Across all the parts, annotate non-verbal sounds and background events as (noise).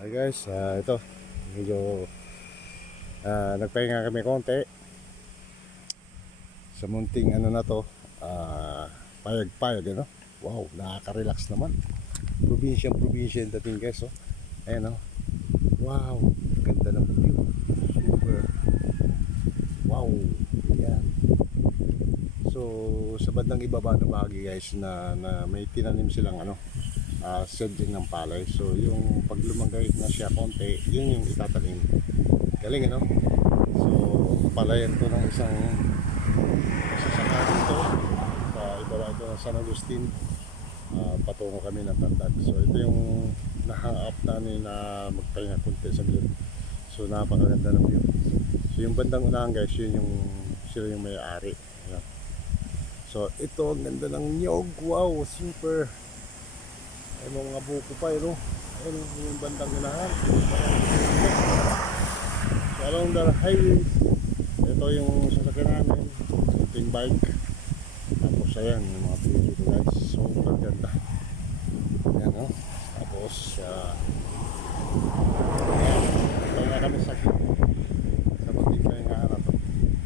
Hi guys, ah, ito. Medyo ah, nagpahinga kami konti. Sa munting ano na to ah, payag-payag ano wow, nakaka-relax naman. Probinsyang probinsya yung dating guys oh. ayan oh. wow, ganda ng view. Super. Wow. Yan so sa bandang ibaba na bahagi guys na, na may tinanim silang ano uh, seedling ng palay. So yung pag lumagay na siya konti, yun yung itatanim. Galing ano? So palayan to ng isang masasaka dito sa ibaba ito ng San Agustin. Uh, patungo kami ng Tandag. So ito yung nahang up namin na magpahinga konti sa view. So napakaganda ng view. So yung bandang unahan guys, yun yung sila yung may-ari. So ito ang ganda ng nyog. Wow, super. Ay mga buko pa yun, no? Ayun yung bandang ganahan. So along the highway, ito yung sasakyan namin. Yung bike. Tapos ayan, yung mga pili dito guys. Super ganda. Ayan, no? Tapos, uh, ito na kami sa sa bating kayo nga na to.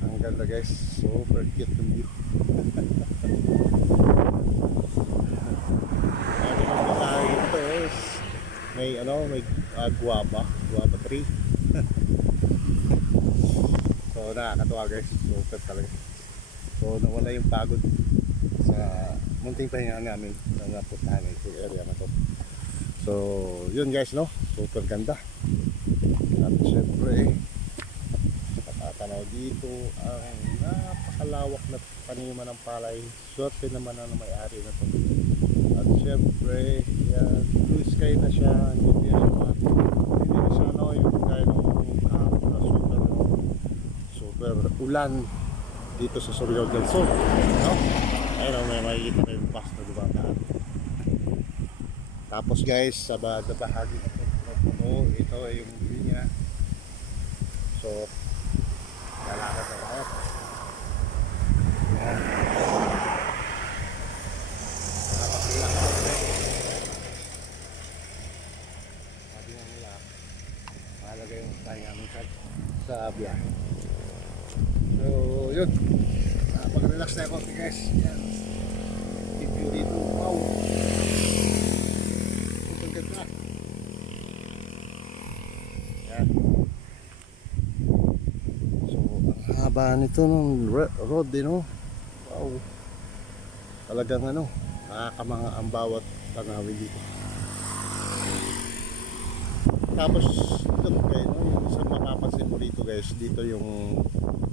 Ang ganda guys. Super cute yung view. (laughs) Ano yung bahay ito is may ano, may uh, guava, guava tree. (laughs) so nakakatuwa guys, super talaga. So nawala yung pagod sa munting pahinga namin na napuntahan sa area na to. So yun guys no, super ganda. At syempre, matatanaw dito ang napakalawak na paniman ng palay. Swerte naman ang may-ari na to. At syempre, yan, blue sky na siya, hindi na hindi na siya ano, yung kaya ng kahapon na super, super ulan dito sa Surigao del Sur. No? Ayun, may makikita na yung bus na dumataan. Tapos guys, sa bahagi na ito, ito ay yung view niya. So, lalakad na tayo. Yan. Sabi nga nila, pahinga namin sa, sa biyahe. So, yun. Napag-relax na ako guys. Yan. Keep you dito. Wow. Super ganda. Yan. So, ang haba nito ro- road din, no? Wow. Talagang ano, nakakamanga ang bawat tanawin dito. Tapos, ito kayo, no? Yung sa mapapansin mo dito guys, dito yung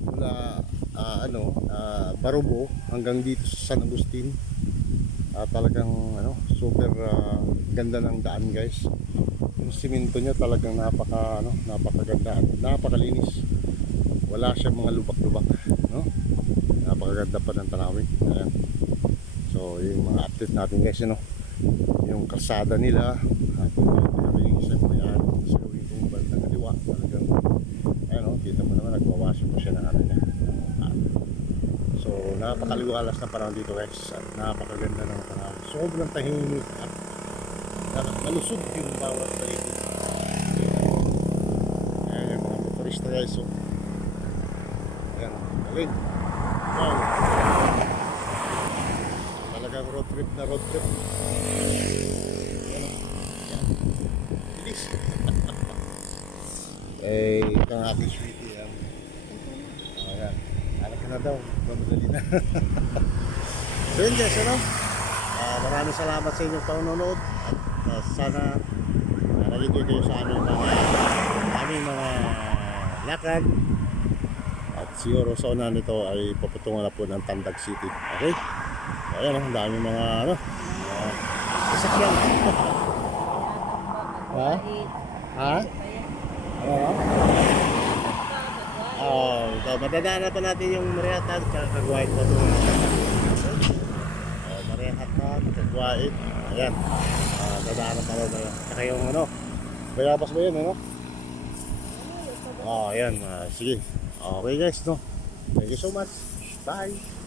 mula, ah, ano, ah, Barubo hanggang dito sa San Agustin. Ah, talagang, ano, super ah, ganda ng daan guys. Yung simento niya talagang napaka, ano, napakaganda napakalinis. Wala siyang mga lubak-lubak, no? Napakaganda pa ng tanawin. Ayan. So, yung mga update natin guys, ano, yung kalsada nila, at yung isang may-ari sa gawin kong bandang kaliwa, talagang, ayun o, kita mo naman, nagwawasin mo siya ng ano niya. Ah. So, napakaliwalas na panahon dito guys, at napakaganda ng panahon. Sobrang tahimik at na- malusog yung bawat paligid. Ayan yung mga motorista guys, so, ayan, galing. Wow. Talagang road trip na road trip. Bilis. (laughs) eh, ito ang aking sweetie. Yan. Oh, yan. Anak ko na daw. Mamadali na. (laughs) so yun guys, ano? Ah, maraming salamat sa inyong panonood. At ah, sana uh, nag-enjoy kayo sa aming mga aming mga lakad. At siguro sa una nito ay paputungan na po ng Tandag City. Okay? So, ayan, oh, ang dami mga ano, mga sasakyan. (laughs) Ha? Ha? Ano? Oh, ito, madadaanan pa natin yung Mariatat at Kagwait pa doon. Oh, Mariatat Kagwait. Ayan. Ah, dadaanan pa rin. Saka yung ano, Bayabas ba yun, ano? Oh, ayan. ah, sige. Okay guys, no? Thank you so much. Bye.